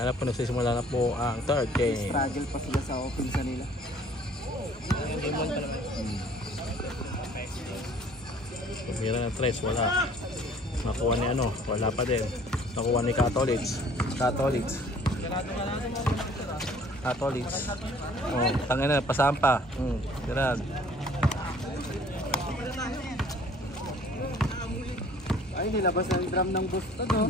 Hanap po, nagsisimula na po ang third game. Struggle pa sila sa offense nila. Tumira ng 3, wala. Nakuha ni ano, wala pa din. Nakuha ni Catholics. Oh, tangin na, pasampa. Gerald. Ay, nilabas na yung drum ng Boston, no?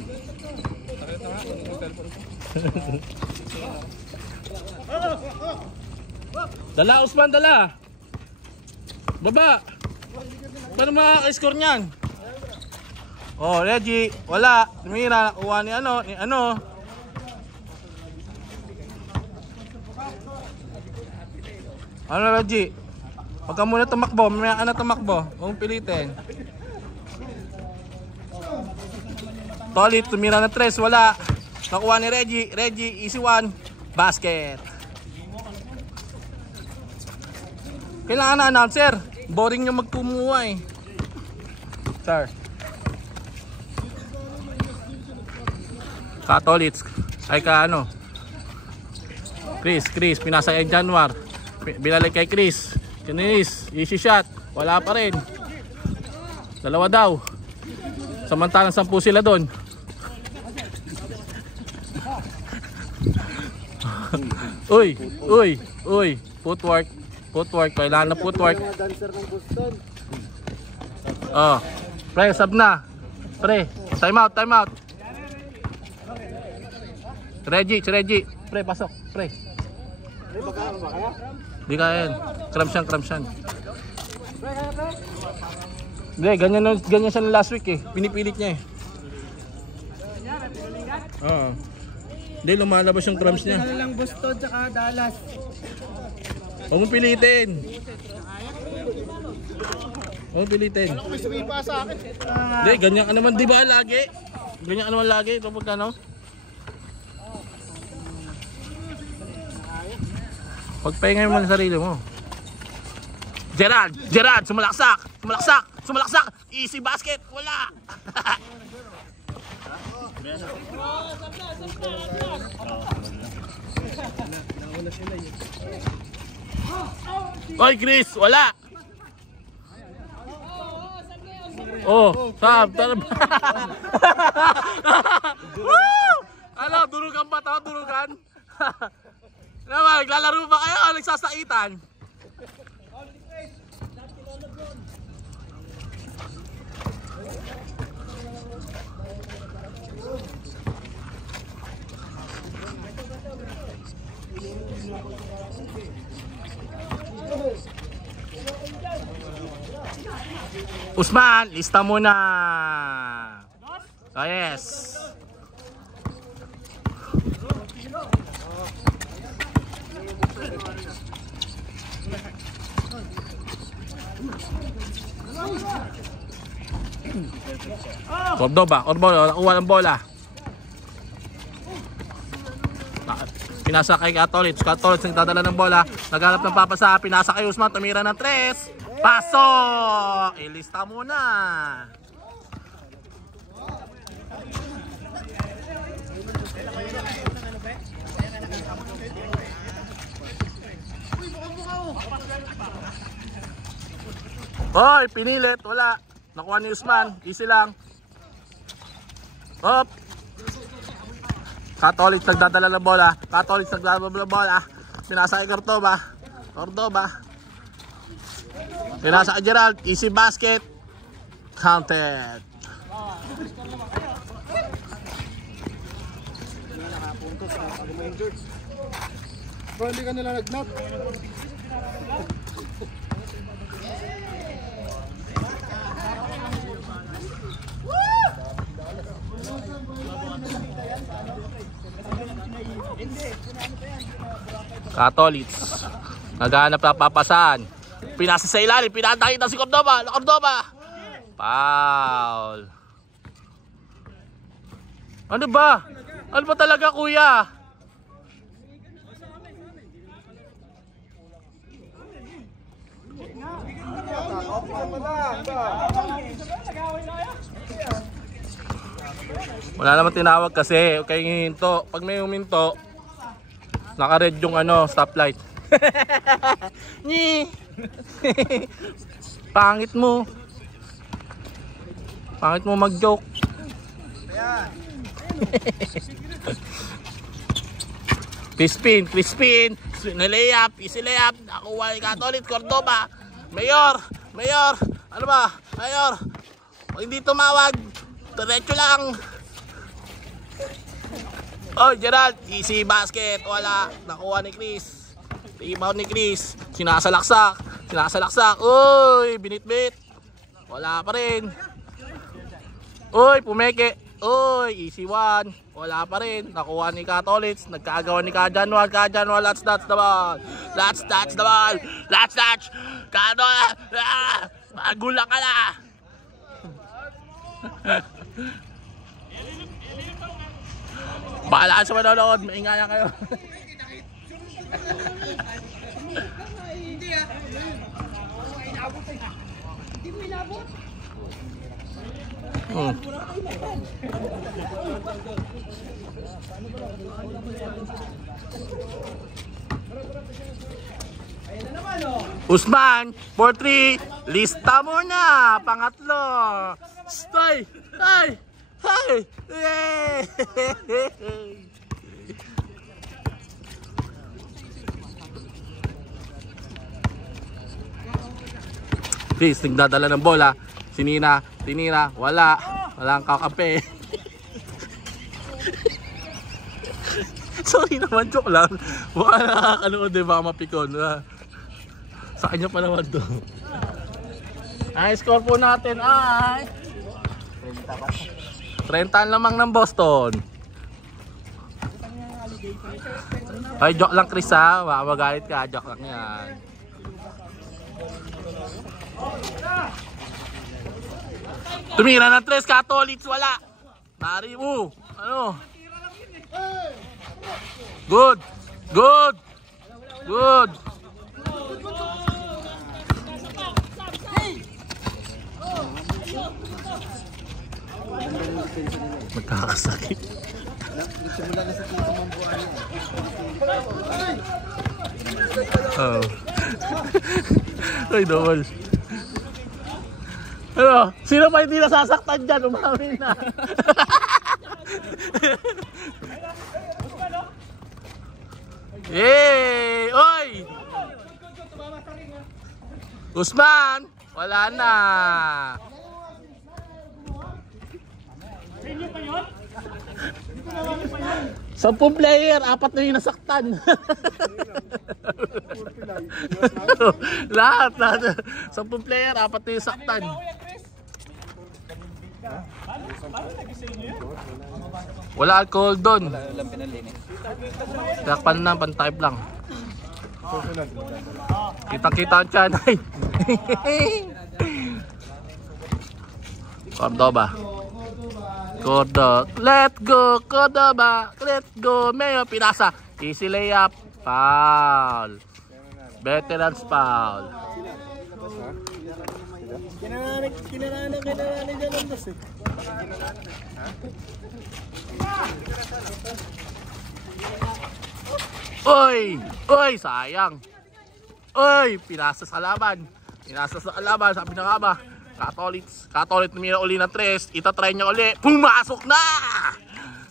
Dala, Usman, dala. Baba. Paano makaka-score niyan? Oh, Reggie, wala. Tumira, nakuha ni ano, Ano, Reggie? Huwag ka muna tumakbo, mamaya ka na tumakbo. Huwag mong pilitin. Tolit, tumira na 3, wala. Nakuha ni Reggie, easy one. Basket. Kailangan na announcer. Boring nyo magkumuha eh. Sir. Katolits. Ay ka ano. Chris, pinasa kay Januar. Binalik kay Chris. Easy shot. Wala pa rin. Dalawa daw. Samantalang 10 sila doon. Uy. Footwork. Kailangan na footwork. Oh. Pre, sub na. Pre, time out. Reggie. Pre, pasok. Pre. Di kaya yan. Cramps yan. Hindi, ganyan siya last week eh. Pinipilit niya eh. Oo. Hindi, lumalabas yung cramps niya. Lang Boston tsaka Dallas. Huwag mong pilitin. Ano may sumipa sa akin? Hindi, ganyan ka naman, di ba lagi? Ito pagkano? Pagpahingay mo ng sarili mo. Gerard, sumalaksak. Easy basket, wala. Oy, Chris, wala. Oh, tab. Ano, durugan ba ito? Durugan? Naman, naglalaro ba kayo? Nagsasaitan? Usman, lista muna. Oh, yes. Cordoba, nakuha ng bola. Pinasa kay Catholics nagdadala ng bola. Naghanap ng papasa, pinasa kay Usman, tumira ng 3. Pasok! Ilista muna. Hoy, pinilit, wala. Nakuha ni Usman, easy lang. Hop. Catholics nagdadala ng bola. Pinasa kay Cordoba. Pinasa kay Gerald, easy basket. Counted. Bro, hindi ka nila nag-knock. Catholics naghahanap na papasan. Pinasa sa ilalim, pinatangit na si Cordoba. Foul. Ano ba talaga, kuya? Wala naman tinawag kasi. Okay, hinto. Pag may huminto, naka-red yung ano, stoplight. Ni. Pangit mo. Pangit mo mag-joke. Crispin. Nilayap, easy layap. Nakuha ni Catholic, Cordoba. Mayor. Ano ba? Mayor. Pag hindi tumawag, diretso lang. Oh, Gerald, easy basket. Wala. Nakuha ni Chris. Rebound ni Chris. Sinasalaksak. Uy, binitbit. Wala pa rin. Uy, pumeke. Uy, easy one. Wala pa rin. Nakuha ni Catholics. Nagkaagawan ni Kajanwal. Let's touch the ball. Let's touch. Kajanwal. Magulang ka na. Bahala sa manonood. Maingaya kayo. Usman, 4-3. Lista mo na. Pangatlo. Stay. Hey. Please, nagdadala ng bola. Sinina, tinira, walang kakampi. Sorry naman, joke lang. Baka nakakanood eh, baka mapikon. Sa kanya pa naman to. Ay, score po natin ay 30 lamang ng Boston. Ay, joke lang Chris ha. Baka magalit ka, joke lang yan. Tumira ng 3, Catholics, wala. Nari mo. Ano? Good. Magkakasakit. Nagsimula na sa tito mong buwan. Oh. Ay, double. Ano? Sino pa hindi nasasaktan dyan? Umamin na. Yay! Oy! Usman! Wala na. Sampung player, 4 na yung nasaktan. lahat. 10 player, 4 na yung saktan. Wala alcohol doon. Takpan na, pan-type lang. Kitang-kita ang tiyan. Cordoba. Let go, Cordoba. Let go, Mayo. Pinasa. Easy layup. Foul. Veterans foul. Kinaranan dyan ang dos eh. Oy, sayang. Oy, pinasa sa laban. Sabi na nga ba? Catholic tumira uli ng 3. Itatry niya uli. Pumasok na!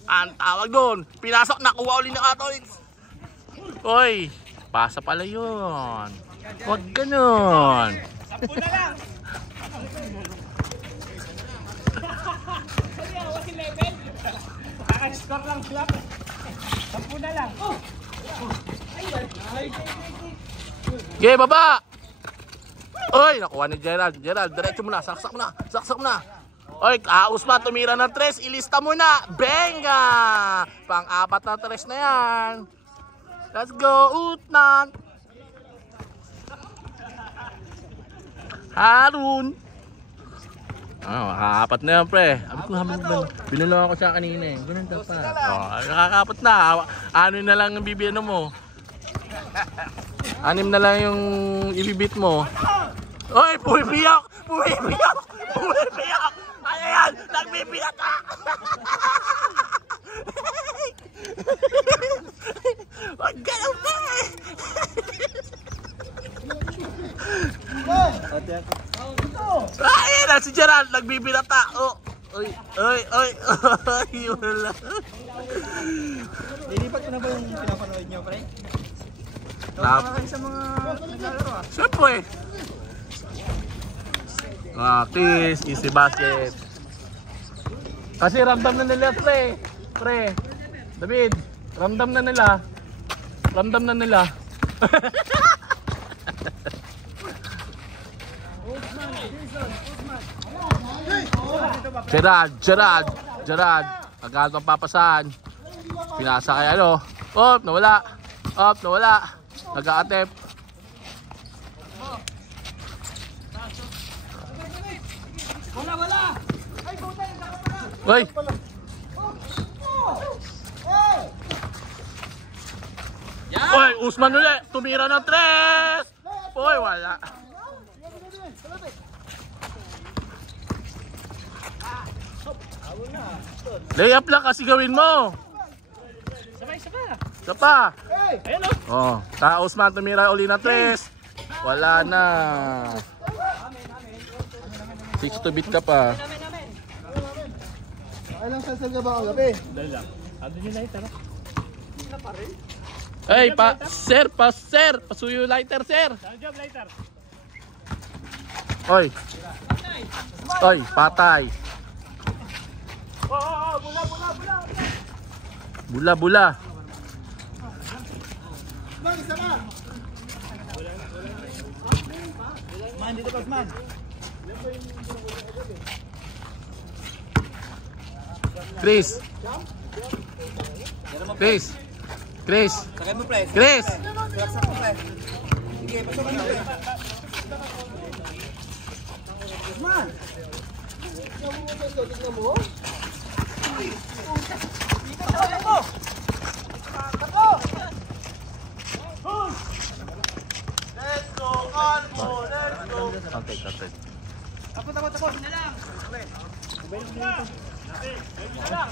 Ang tawag doon. Pinasok, nakuha uli ng Catholic. Oy, pasa pala yun. Huwag ganun. 10 na lang. Score lang sila. 10 na lang. Okay, baba! Oy, nakuha ni Gerald. Diretso mo na. Saksak mo na. Oy, Usman, tumira ng 3. Ilista mo na. Benga! Pang-4 na 3 na yan. Let's go, Utnan! Harun! Nakakapat na yan, pre. Binulong ako siya kanina eh. Ganun dapat. Nakakapat na. Ano na lang ang bibigyan mo? 6 na lang yung ibibit mo. Oy, pumipiyok! Ano yan? Nagbibiyata! Wag galaw ka! Ay, na si Gerald, nagbibiyata! Oh! Oy, oy, oy, oy, wala. Lilipat ko na ba yung pinapanood nyo, pre? Tap. Sa mga naglalaro ah. Siyempre. Chris, easy basket. Kasi ramdam na nila, pre. Pre. David, ramdam na nila. Ramdam na nila. Gerard. Agad ang papasahan. Pinasa kay ano. Nawala. Nag-a-attempt. Wala. Uy! Uy, Usman ulit! Tumira ng 3! Uy, wala. Layup lang kasi gawin mo. Sabay. Isa pa. Ayan o. Usman tumira uli ng 3. Wala na. 6 to beat ka pa. Ilang sasal ka ba kagabi? Dali lang. Andun yung lighter. Hey, sir. Pasuyo lighter, sir. Job lighter. Oy, patay. Bula. Man, dito pas man. Chris. Sakay mo, pre. Chris. Sakay mo, pre. Sige, pasok ka na, pre. Man! Tignan mo. Let's go, Albo! Let's go! Tantay. Tapos na lang.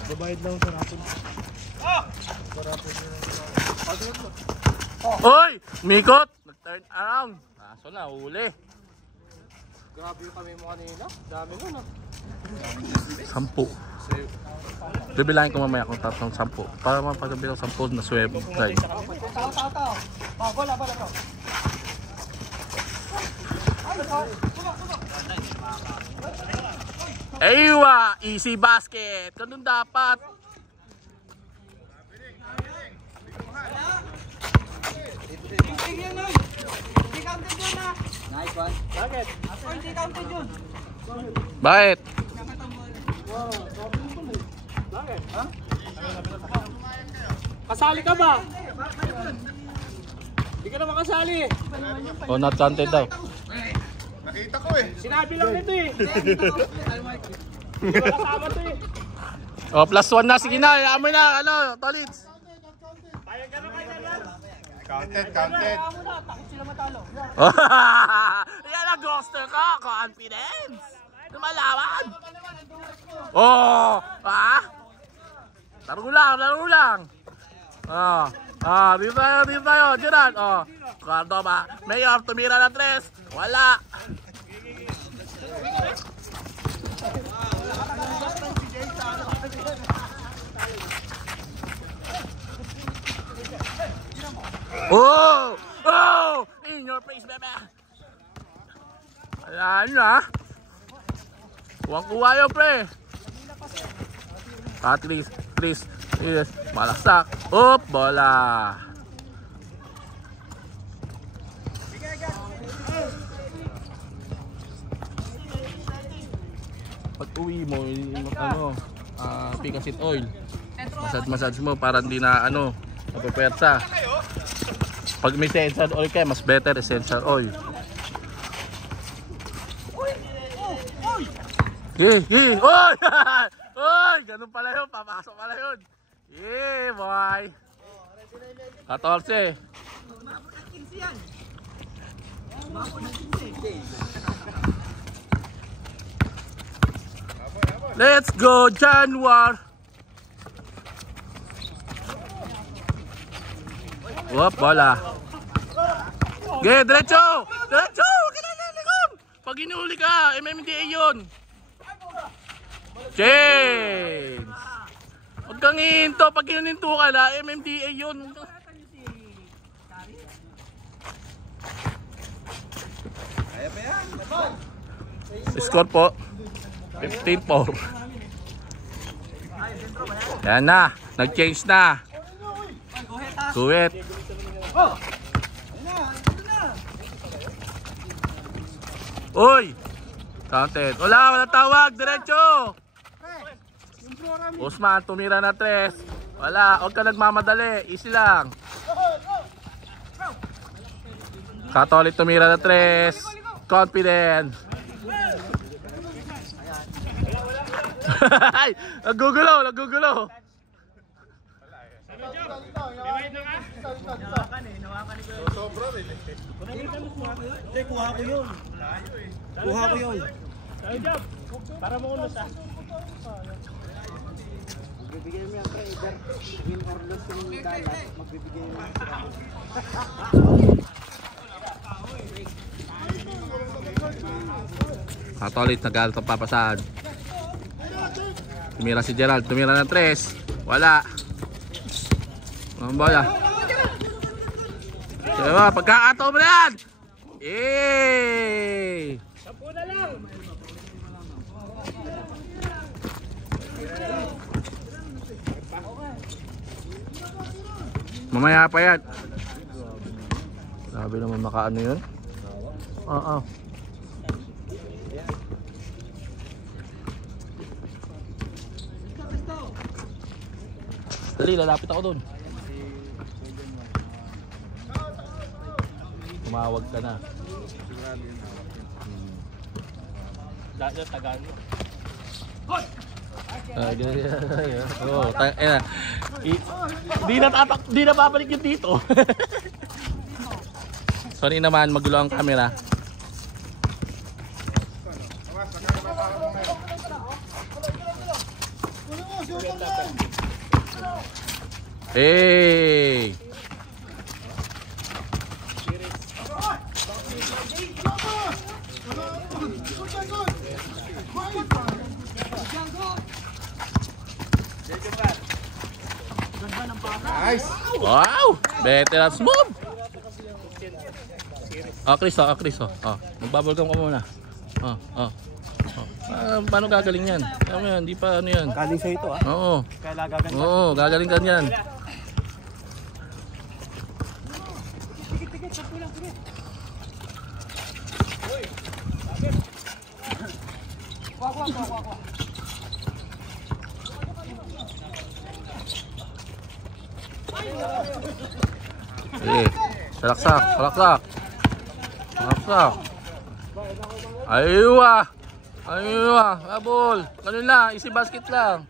Babayad lang sa rapon. Oy, mikot. Nag-turn around. Kaso na, huli. Grabe yung kami mo kanina. Dami mo, no? 10. Bibilahin ko mamaya kung tatlong 10. Para mapagabilang 10 na sweb. Guys. Tao. Bola to. Aywa! Easy basket! Ganun dapat! Nice one. Bakit? Bakit? Bakit? Ha? Kasali ka ba? Hindi ka naman kasali. Oh, not counted daw. Nakita ko eh. Sinabi lang nito eh. Hindi ko kasama to eh. Oh, +1 na. Sige na. Amoy na. Tolits. Payag ka na kayo yan. Counted. Kaya mo na, takot sila matalo. Yan ang gusto ko. Confidence. Lumalawan. Oh. Laro lang. Dito tayo. Gerard. Kwarto ba? Mayor, tumira ng 3. Wala. In your face, bebe. Ayan na. Kuwang-kuwa yun, pre. Chris. Yes. Malasak. Bola. Pag uwi mo, picasit oil. Massage mo para hindi na napapwersa. Pag may essential oil kayo, mas better essential oil. Oy! Ganun pala yun, papasok pala yun. Yeah, boy. 14. Umabot ng 15 yan. Umabot ng 15. Let's go, Januar. Wop, bola. Okay, diretso! Diretso! Kinalalikon! Pag inuli ka, MMDA yun. Change! Huwag kang hinto. Pag hininto ka na, MMDA yun. Score po 15-4. Yan na, nag-change na. Kuwet. Uy! Counted. Wala tawag. Diretso! Usman, tumira na 3. Wala, huwag ka nagmamadali. Easy lang. Catholic tumira na 3. Confident. Ay, nagugulo. Kuha ko yun. Para maunos ah. Magbibigay mo yan, either win or lose yung Dallas, magbibigay mo yan. Catholic, nagalit ang papasaan. Tumira si Gerald, tumira ng 3. Wala. Ang bola. Diba, pagkakataon mo na yan! Eh! 10 na lang! Mamaya pa yan. Sabi naman makaano yun? Oo. Dali, lalapit ako dun. Tumawag ka na. Lahat na tagaan mo. Oo, di na babalik yun dito. Sorry naman, magulo ang camera. Hey! Nice! Wow! Veterans move! Chris, magbabulgam ka muna. Paano gagaling yan? Ano yan? Di pa ano yan? Galing sa ito ah. Oo. Kaya gagaling. Oo, gagaling ka yan. Salaksak. Aywa. Abol. Ganun lang, easy basket lang.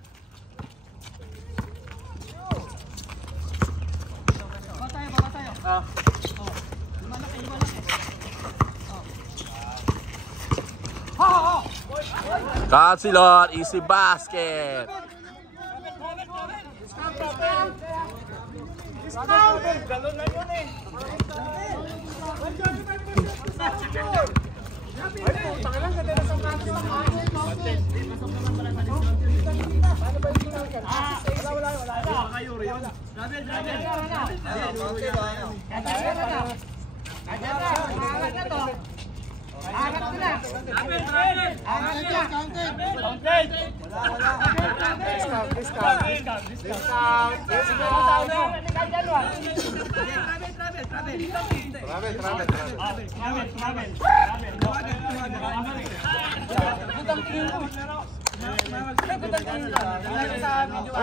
Katsilot, easy basket. Galon lang yun eh.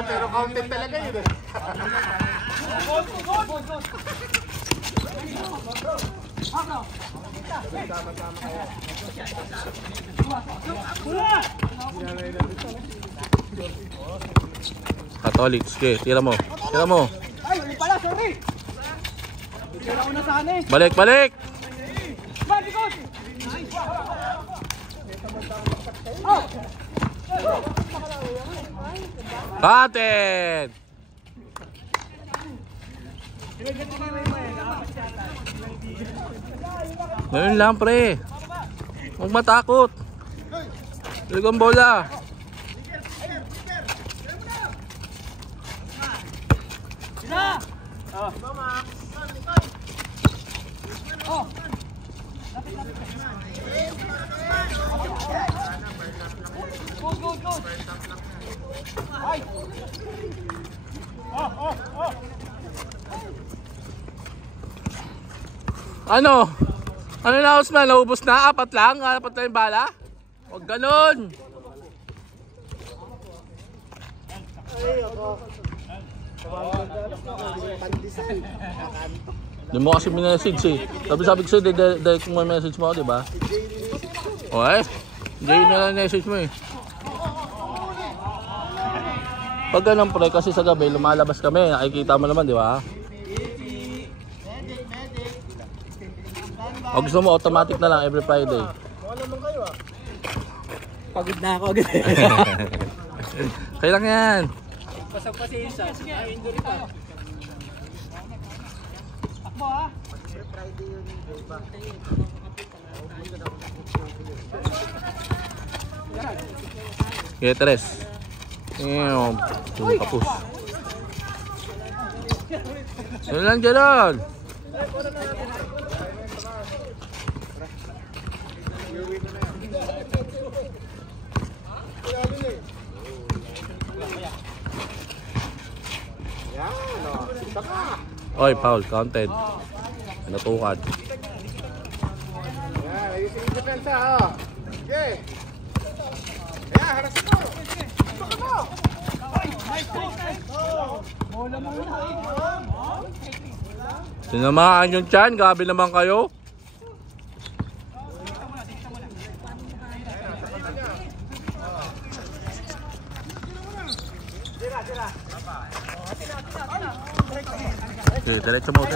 Pero counted talaga yun eh. Catholic, sige, tira mo. Ay, hindi pala, sorry. Kaya ako na sana eh. Balik. Oh! Content! Ngayon lang pre. Huwag matakot. Ligang bola. Ano? Ano na Osman? Naubos na? Apat lang? Apat na yung bala? Huwag ganun! Hindi mo kasi minessage eh. Sabi ko sa'yo, direct mo message mo, diba? Okay? Hindi na lang message mo eh. Pag ganun pre, kasi sa gabi lumalabas kami, nakikita mo naman, diba? O gusto mo, automatic na lang every Friday. Pagod na ako agad. Kailang yan. Pasok pa si Isa. Ay, injury pa. Takbo ha. Friday yun, diba? Okay, Teres. Kapus. Ano lang Gerald? Oy, foul, counted. Natukan. Yan, ayusin yung depensa, oh. Okay. Kaya, haras mo. Baka mo. Sinamaan yung tiyan, gabi naman kayo. Okay, diretso mo.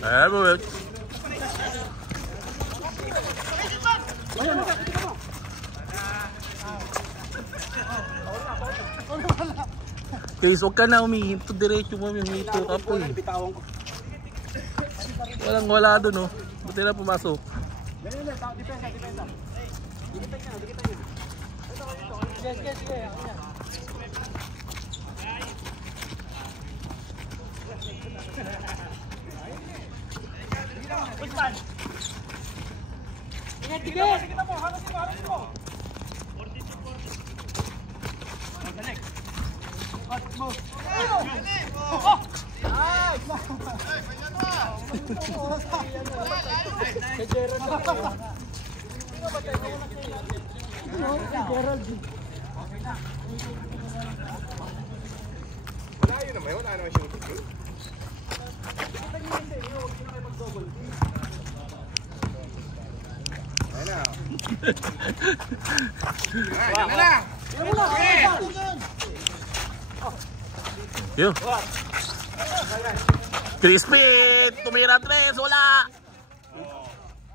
Favorite. Guys, huwag ka na umihinto. Diretso mo, umihinto ka po eh. Wala doon oh. Buti na pumasok. Wala naman shooting. Yo. Crispy! Tumira 3! Wala!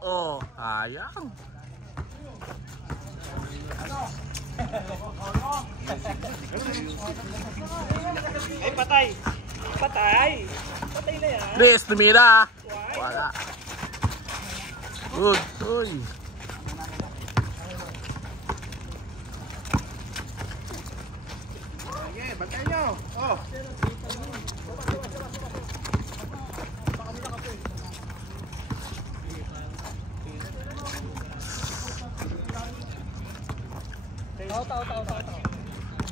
Oh, sayang. Ay, patay. Patay na yan. Chris, tumira! Wala. Good. Uy. Okay, bantay nyo. Oh.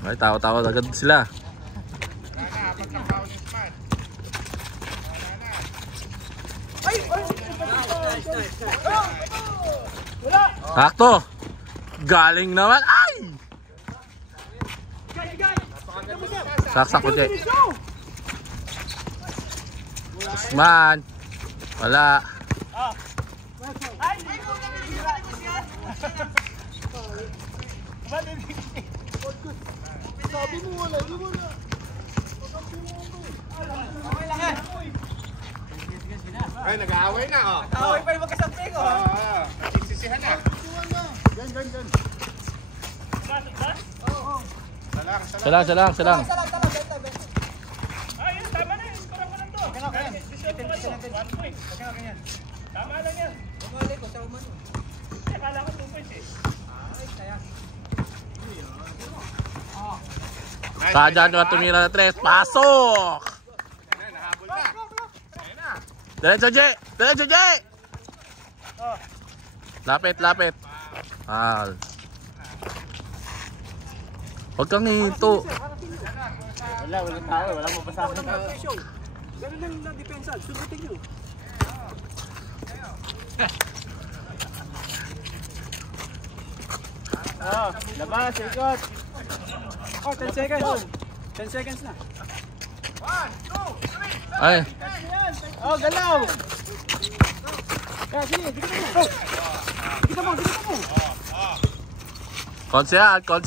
Ay, tao agad sila. Sakto. Galing naman. Ay! Saksak ko dyan. Usman. Wala. Sabi mo wala, di mo na. Ay, nag-aaway na, oh. Nag-aaway pa yung magkasamping, oh. Nagsisisihan na. Diyan. Salang. Ayun, tama na yun. Parang lang to. One point. Tama lang yan. Bumalik ko sa umano. Akala ko 2 points eh. Kajan na tumira na 3. Pasok! Nahabol na. Ayun na. Diretso, J! Lapit. Huwag kang hito. Walang tao, walang mapasahan. Ganun lang na depensa, subutin nyo. Labas, ikot. 10 seconds. 10 seconds na. 1, 2, 3. Ay, Galaw! Sige, dito mo. konsyal.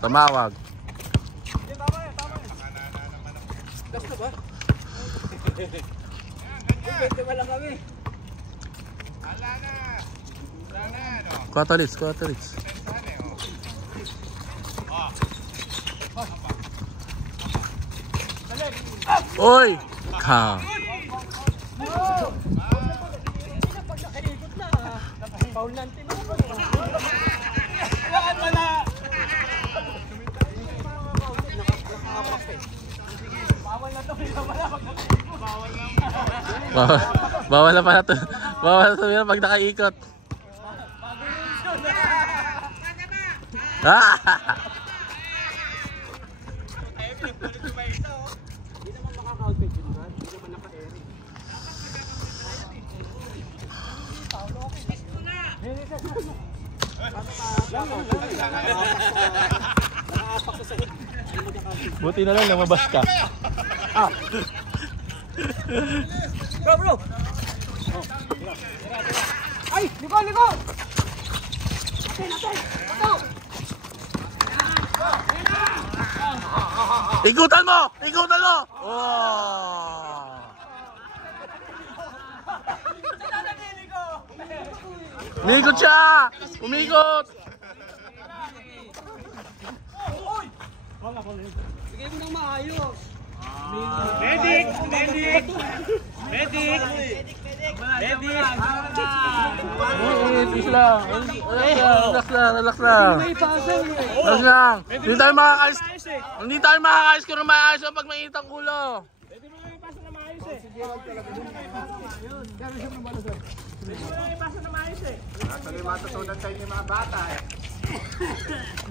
Tumawag. Last na ba? Wala kami. Wala na, no? Kuatalits. Oy! Ka. Paul lang team. Bawal na pala to. Bawal na pag nakaikot. Hindi naman makaka-outfit yun, man. Hindi naman naka-airing. Nakaapak sa sahig. Buti na lang lumabas ka. Bro! Ay! Liko! Ikutan mo! Oh! Umikot siya! Umikot! Bigay mo nang maayos. Medic! Relax lang. Hindi tayo makakayos kung maayos pag mainit ang ulo. Pwede mo lang ipasa na maayos eh. Actually, matutunan tayo ng mga bata eh.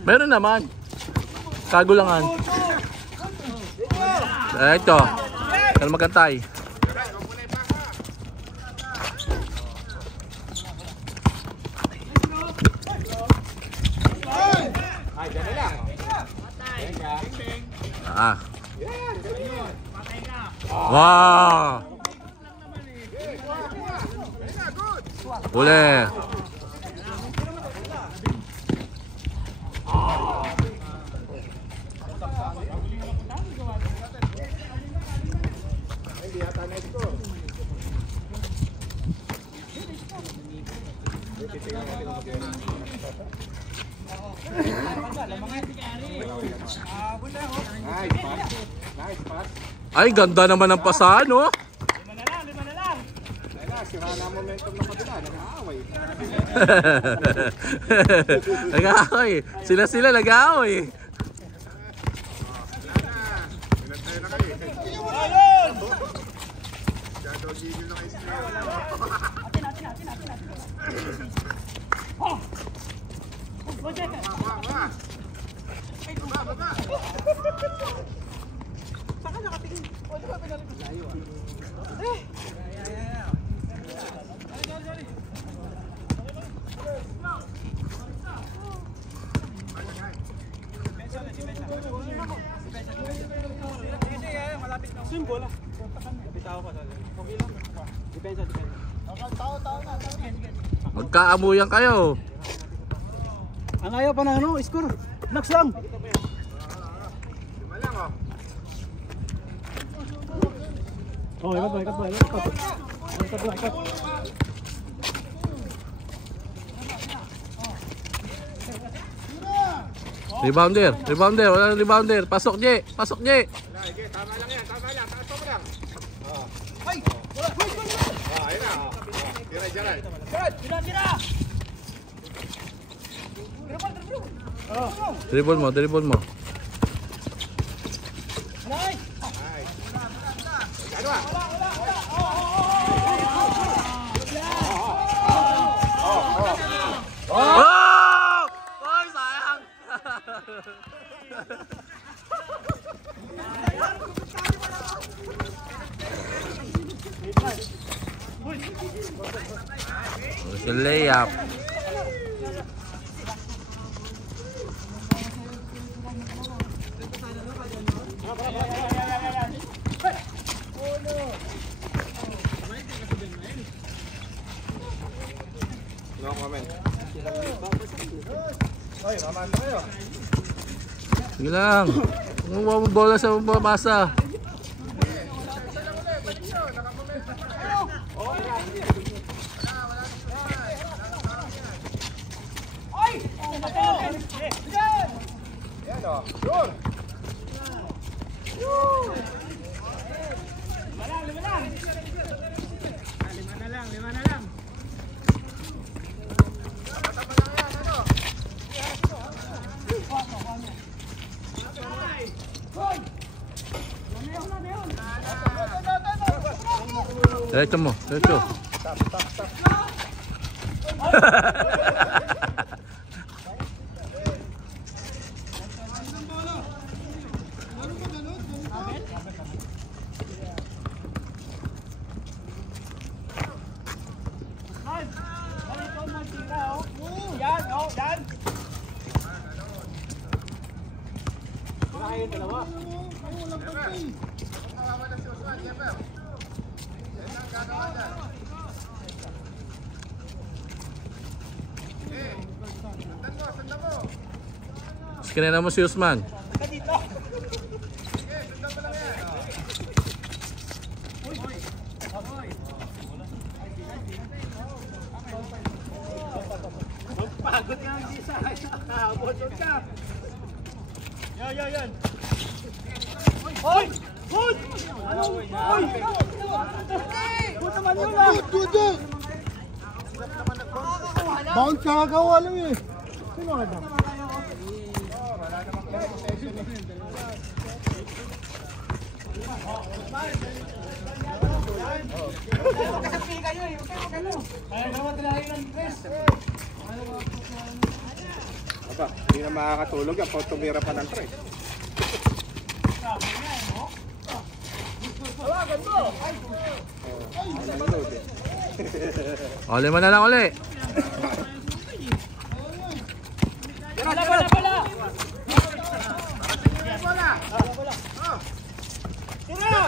Meron naman. Kagulangan. Ito. Kaya magantay. Ay, dyan lang. Wow! Uli. Nice pass. Ay, ganda naman ng pasahan, no? 5 na lang. Ayun na, sira na ang momentum ng kabila. Nag-aaway. Nag-aaway. Sila nag-aaway. Pinantay na kayo. Shadow gigil na kayo sila. Baba. Saka nakatingin. Wala ba pinalik? Layo. Swim bola. Bitaw ka talaga. Okay lang. Depensa. Tao na. Magkaamuyan kayo. Ang ayaw pa na score. Relax lang. Lima lang oh. Oh, ikat ba? Rebounder, wala nang rebounder. Pasok, J. Pasok, J. Sige, tama lang yan, tama lang. Taas mo lang. Ay! Ayun na. Diray. Dribble mo. Ano ah? Oh! Oy, sayang. It's a layup. No comment. Sige lang. Kung bola sa mabasa. Yan o. Yun. Lima na lang. Diretso mo, diretso. Yan, yan. Ayun, dalawa. Skinena mo si Usman. Dito. Pagod na ang isa. Botod ka. Yan. Hoy! Hoy! Hoy! Hoy naman yun ah! Dudu! Bounce sa kagawa lang eh. Sino ka daw? Aba, hindi na makakatulog yan. Pag tumira pa ng tres. O, 5 na lang uli. Bola! Tira!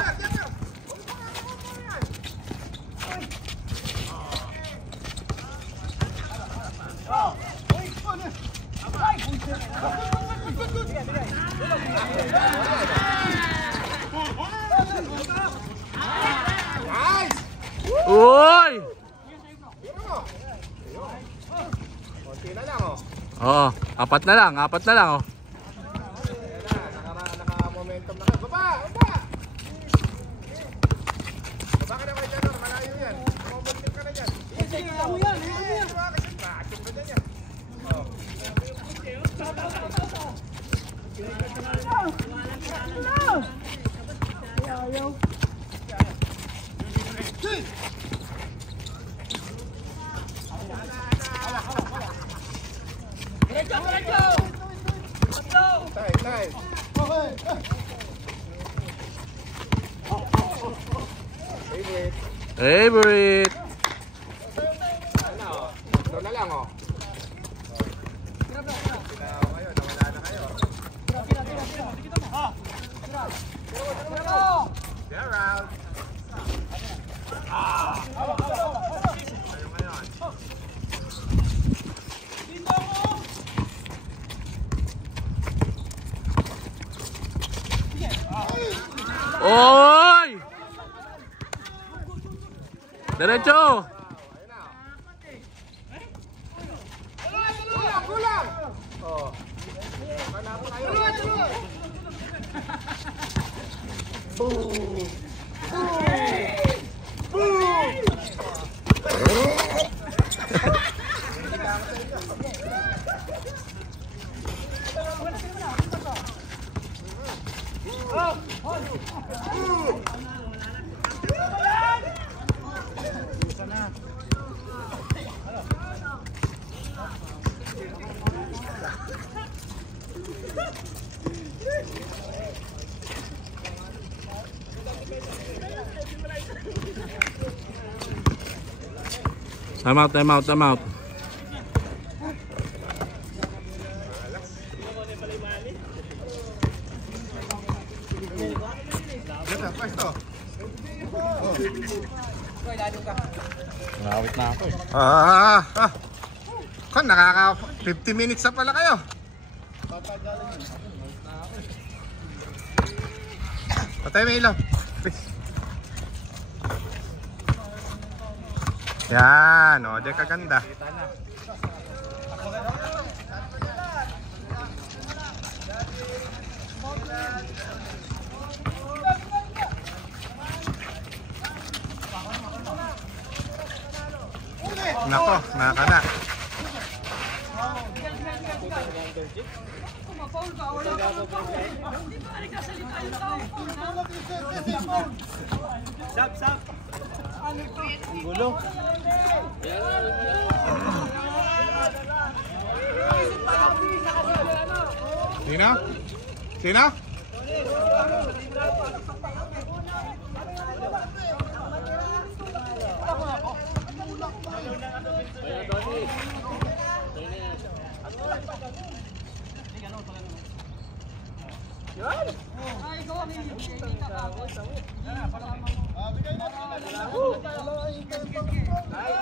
Uy! Konti na lang oh. Oh, 4 na lang oh. Naka-momentum na kayo. Baba! Baba ka na kayo dyan, malayo yan. Momentum ka na dyan. Sige, ako yan. Bakit ba dyan yan? Tay. Favorite. Ito na lang oh. Nawala na kayo. They're out. Oy! Diretso! Kulang! Time out, time out, time out. Pwesto. Nakawit na ako eh. Kan, nakaka 50 minutes na pala kayo. Patay may ilaw. Please. Yan, o, di kaganda. Nako, nakakana. Sap. Ang gulo. Sino? Sino?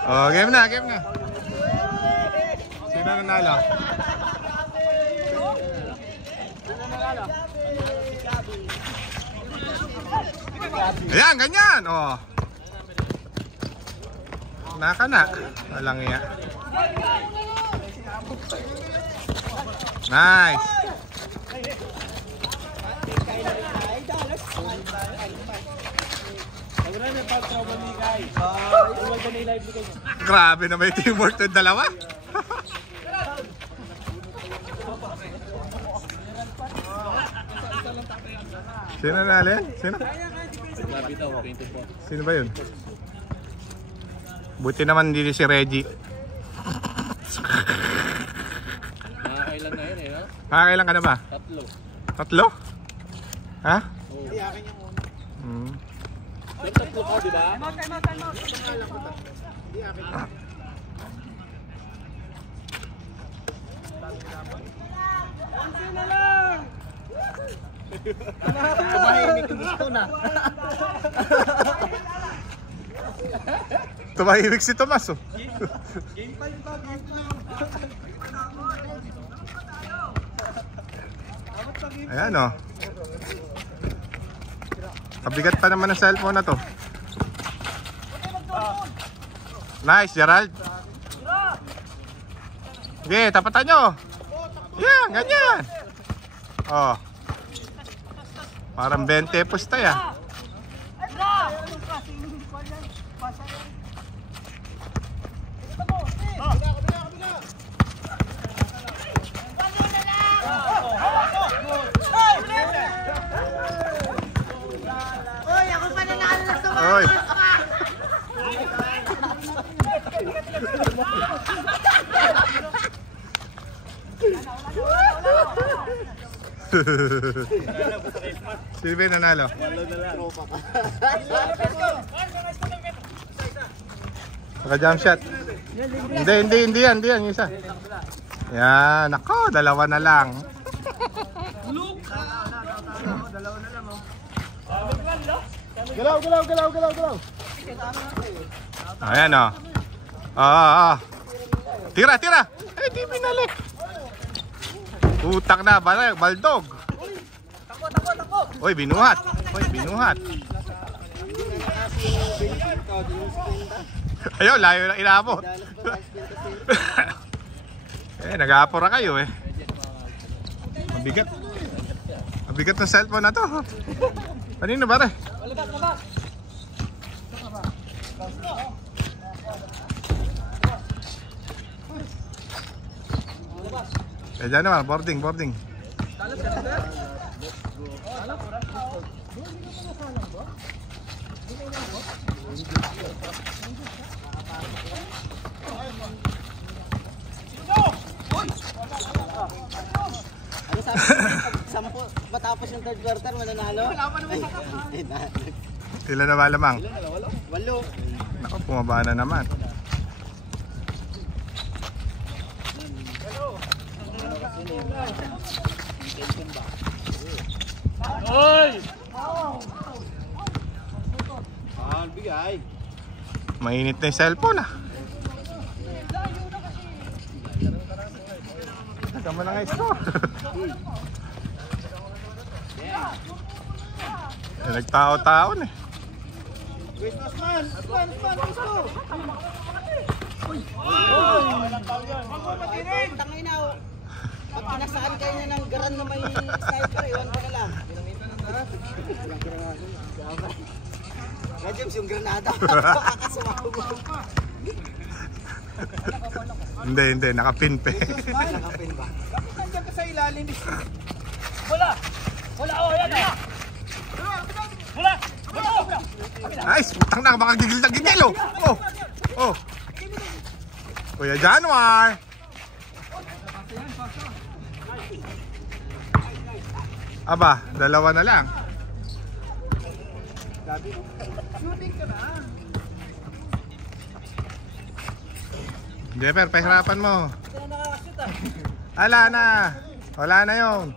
Oh, game na, game na. Sino nanalo? Ayan, ganyan. Oh. Naka na. Walang iya. Nice. Grabe na may teamwork to dalawa. Sino nanalo yan? Sino? Sino ba yun? Buti naman hindi si Reggie. Nakakailan na yun eh, no? Nakakailan ka na ba? 3. 3? Ha? Hindi, akin yung una. Hmm. Yung 3 ko, di ba? Hindi, akin yung tumahimik yung gusto na. Tumahimik si Tomas, oh. Game 5 ba? Game 5. Ayan, oh. Kabigat pa naman ang cellphone na to. Nice, Gerald. Sige, tapatan nyo. Yan, ganyan. Oh. Parang 20 pusta ya. Oy. Sino ba yung nanalo? Naka-jump shot. Hindi yan, yung isa. Yan, ako, dalawa na lang. Galaw. Ayan, oh. Tira. Eh, di binalik. Utak na, baldog. Takbo. Oy, binuhat. Ayun, layo na inabot. Nag-aapura kayo eh. Mabigat. Mabigat ng cellphone na to. Kanino ba rin? Dyan naman, boarding. Ano sabi mo? 10 matapos yung third quarter, mananalo? Wala pa naman sa cup. Ilan na ba lamang? 8. Naku, pumaba na naman. Oy! Bigay. Mainit na yung cellphone ah. Nagkama na nga ito. Nagtao-taon eh. Christmas man! Tanginaw! Pag pinasaan kayo na ng garan na may sniper, iwan ko na lang. Kaya James, yung granada, kakasumabog. Hindi, nakapin pa eh. Nakapin ba? Bakit nandiyan ka sa ilalim? Wala! Oh, yan na! Wala! Nice! Putang na, baka gigil na gigil oh! Oh! Kuya Januar! Aba, dalawa na lang. Shooting ka na. Jeffer, pahirapan mo. Wala na yun.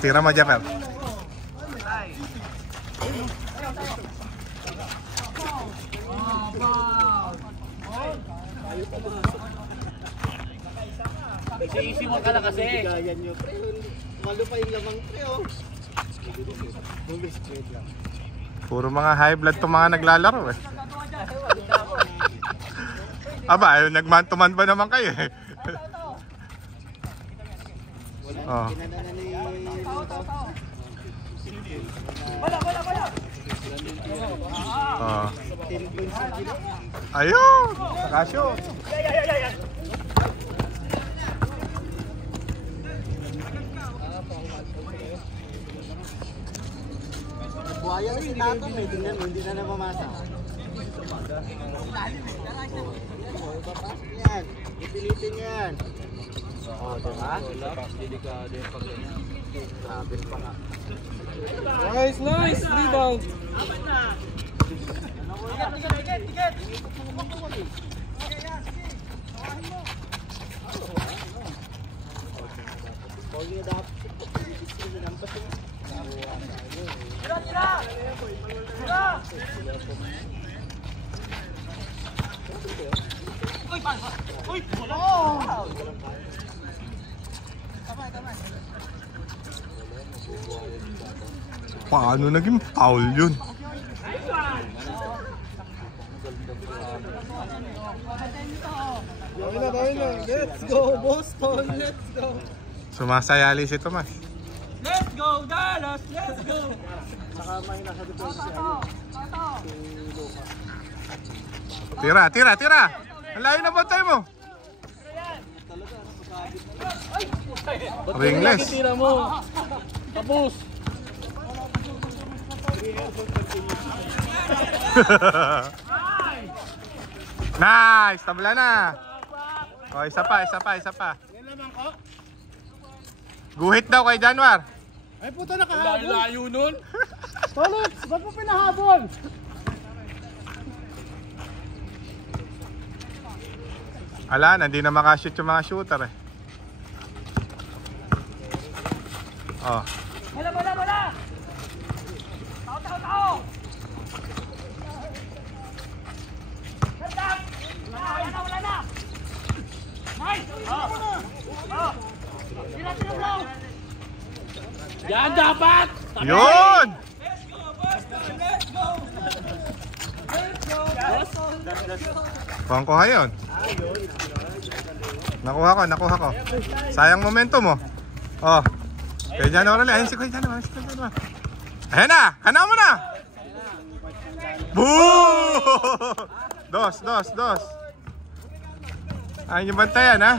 Tira mo, Jeffer. Isi mo ka na kasi. Malo pa yung lamang pre, oh. Puro mga high blood to mga naglalaro eh. Aba, nag-man to man ba naman kayo eh? Oh. Oh. Ayun! Nakashoot! Buhaya na si Tato, may tingnan mo, hindi na namamasa. Yan, ipilitin yan. Oo, diba? Nice! Rebound! Ticket! Paano naging foul yun? Let's go, Boston! Let's go! Sumasayali si Tomas. Let's go, Dallas! Let's go! Saka may nasa depensa si ano. Tira! Ang layo na bantay mo. Ringless. Tira mo. Tapos. Nice! Tabla na. O, isa pa. Guhit daw kay Januar. Ay puto, nakahabol! Layo nun. Tolix, ba't mo pinahabol? Ala na, hindi na makashoot yung mga shooter eh. Oh. Wala! Tao! Wala na! Nice! Tira mo! Yan dapat. Yun! Kuha ko yun. Nakuha ko. Sayang momentum mo. Oh. Kaya dyan ulit. Ayun si Kuya dyan. Ayan na. Hana mo na. Boo! Dos. Ayun yung bantayan ha.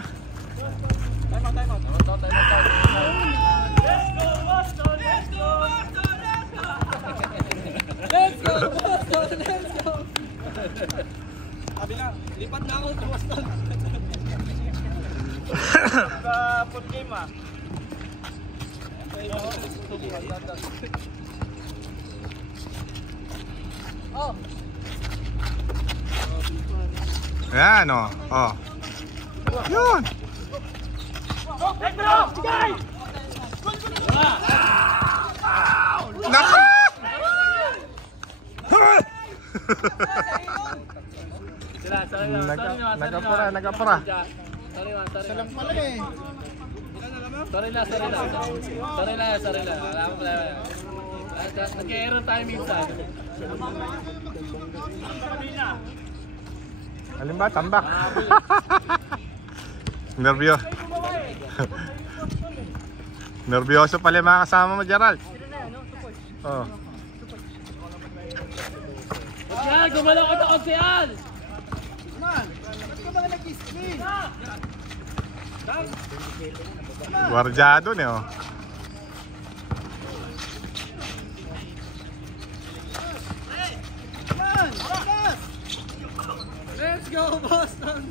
Let's go, Boston! Let's go! Sabi na, lipat na ako sa Boston. Full game ah. Oh. Ayan o. Oh. Yun. Naka! Nagapura. Isa lang pala eh. Sorry na. Alam ko na. Nag-error tayo minsan. Alin ba? Tambak. Nervyoso pala yung mga kasama mo, Gerald. Oh. Yan, gumalaw ka na kasi yan! Man, ba't ka ba nag-spin? Guardiado ne oh. Man, lakas! Let's go, Boston!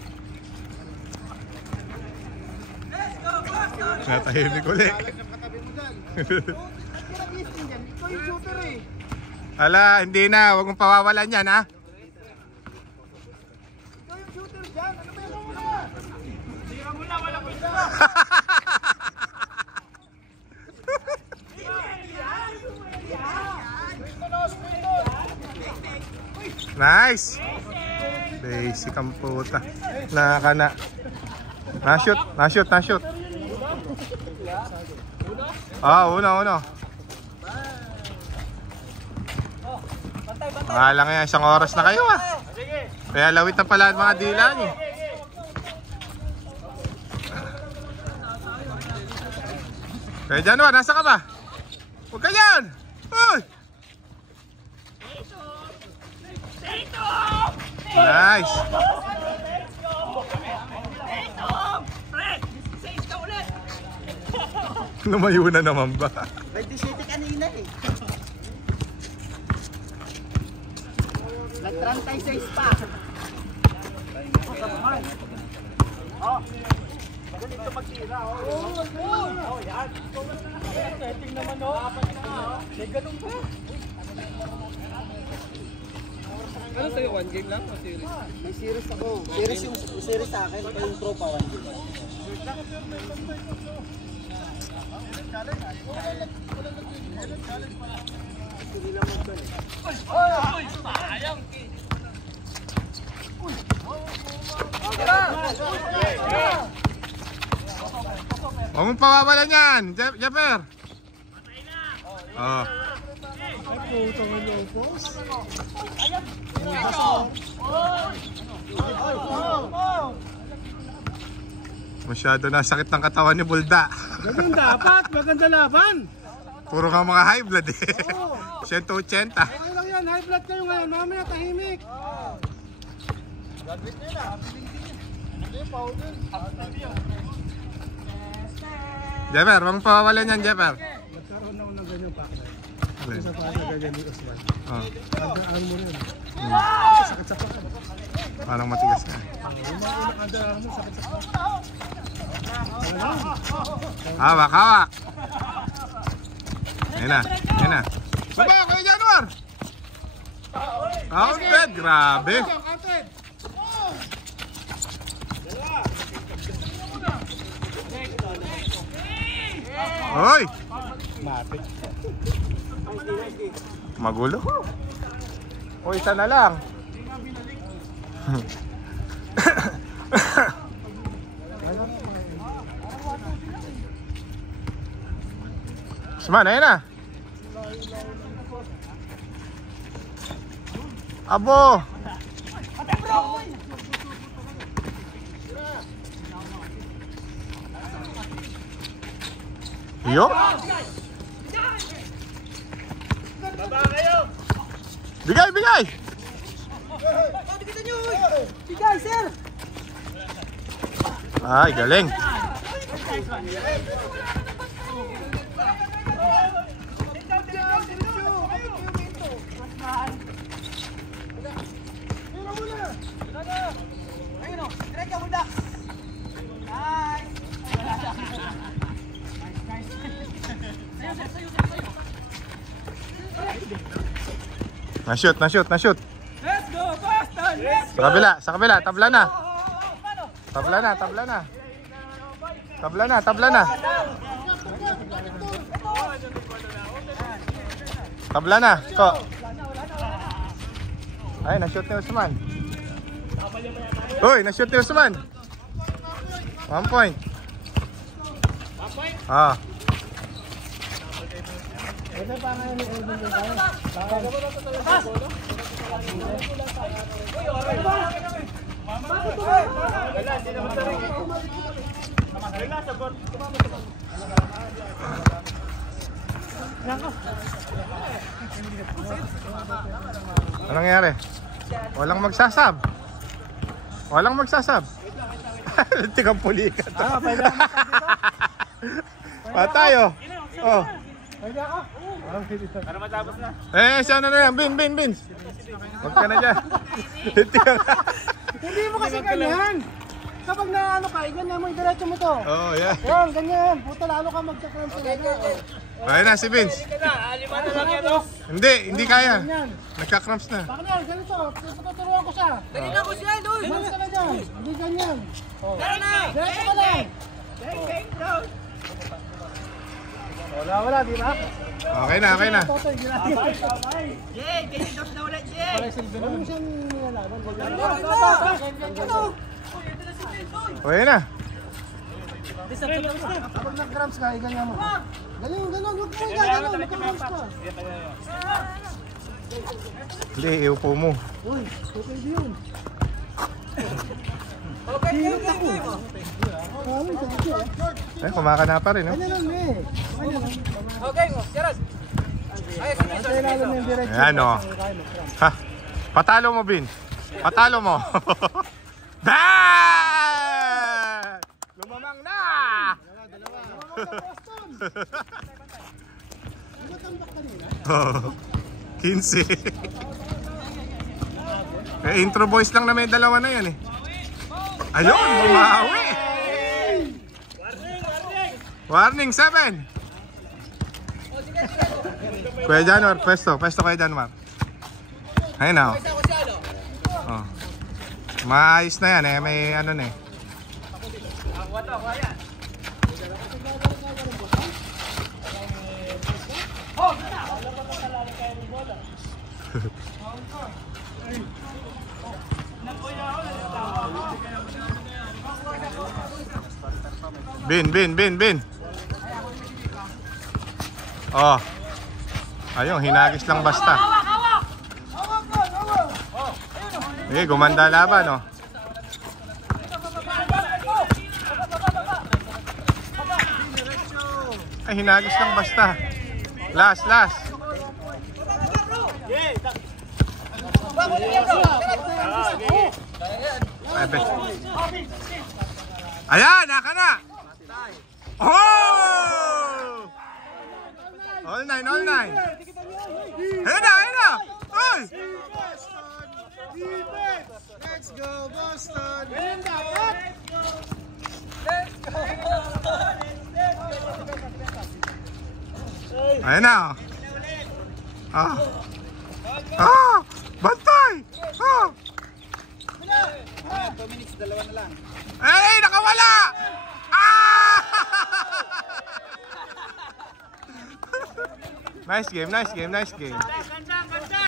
Natahimik ulit. Katabi mo dyan. Ba't ka nag-spin dyan? Ikaw yung shooter eh. Ala, hindi na. Huwag mong pawawalan yan ha. Ikaw yung shooter dyan. Ano ba yung mga? Sira mo na, walang pisa! Nice. Basic ang puta. Nakakana. Na-shoot. Ah, una. Akala nga isang oras na kayo ah. Kaya lawit na pala ang mga dila niyo. Kaya Januar, nasa ka ba? Huwag ka yan! Uy! Nice! Lumayo na naman ba? May City kanina eh. Nag-36 pa. Ganito magtira. Oh, yan. Setting naman may ganun pa. Ano sa'yo, 1 game lang o series? May series ako. Series sa akin. Ito yung pro pa 1 game. Huwag mong pawawalan yan, Jeffer. Oh. Masyado na sakit ng katawan ni Bulda. Ganun dapat. Maganda laban. Puro nga mga high blood eh. 180. Okay lang yan. High blood kayo ngayon. Mamaya tahimik. Jeffer, huwag mong pawawalan yan, Jeffer. Nagkaroon na ako ng ganyan pa. Alin? Sa paa na ganyan ni Osman. Oh. Andaan mo rin. Sakit sa paa. Parang matigas na. Andaan mo. Sakit sa paa. Hawak. Ayan na. Baba, Kuya Januar! Outbed, grabe. Hoy! Magulo. O, isa na lang. Usman, ayun na. Abo! Yo! Baba kayo! Bigay, bigay! Bigay, sir! Ay, galing. Ayun o, direct ka muna. Nice! Na-shoot, na-shoot, na-shoot. Let's go, Boston! Let's Sa kabila, tabla na. Tabla na, tabla na. Tabla na, tabla na. Tabla na, ko. Ay, na-shoot ni Usman. Uy, na-shoot ni Usman. 1 point. 1 point? Ah. Wala, hindi naman sa ring. Wala, sagot. Anong nangyari? Walang magsasab. Walang magsasab. Tikang pulikat. Patayo. Oh. Para matapos na. Sana na yan. Bin, bin, bin. Huwag ka na dyan. Hindi mo kasi ganyan. Kapag naano ka, ganyan mo, diretso mo to. Oh, yeah. Yan, ganyan. Puta, lalo ka magka-cramp sa ganyan. Ayun na si Vince. Hindi ka na, 5 na lang yan, oh. Hindi kaya. Ganyan. Nagka-cramps na. Baka na, ganito. Tuturuan ko siya. Ganyan ko siya, Luis. Malas ka na dyan. Hindi ganyan. Tara na. Diretso ka lang. Wala, di ba? Okay na, okay na. Totoy, ginagawa. Jay, ganyan daw na ulit, Jay. Ano mo siyang nilalaban? Okay na. Kapag nag-cramps ka, ganyan mo. Ganyan, ganyan. Huwag mo ganyan. Nagka-cramps ka. Hindi, iupo mo. Uy, totoy yun. Eh, kumakana pa rin, no? Ano lang, eh. Ano lang. Okay mo, Gerard. Sa ilalim ng diretso. Ayan, oh. Ha? Patalo mo, Bin. Patalo mo. Bang! Lumamang na! Ano tambak kanina? 15. Intro boys lang na may dalawa na yan, eh. Ayun, bumawi! Warning, 7! Kuya Januar, pwesto Kuya Januar. Ayun na, oh. Maayos na yan, eh. May ano na, eh. Bin. Oh. Ayun, hinagis lang basta. Okay, gumanda laban, oh. Ay, hinagis lang basta. Last. Ayan, naka na. Oh! All nine. Ayan na. Oy! Let's go, Boston! Ayan na. Bantay! 2 minutes, dalawa na lang. Ay, nakawala! Nice game.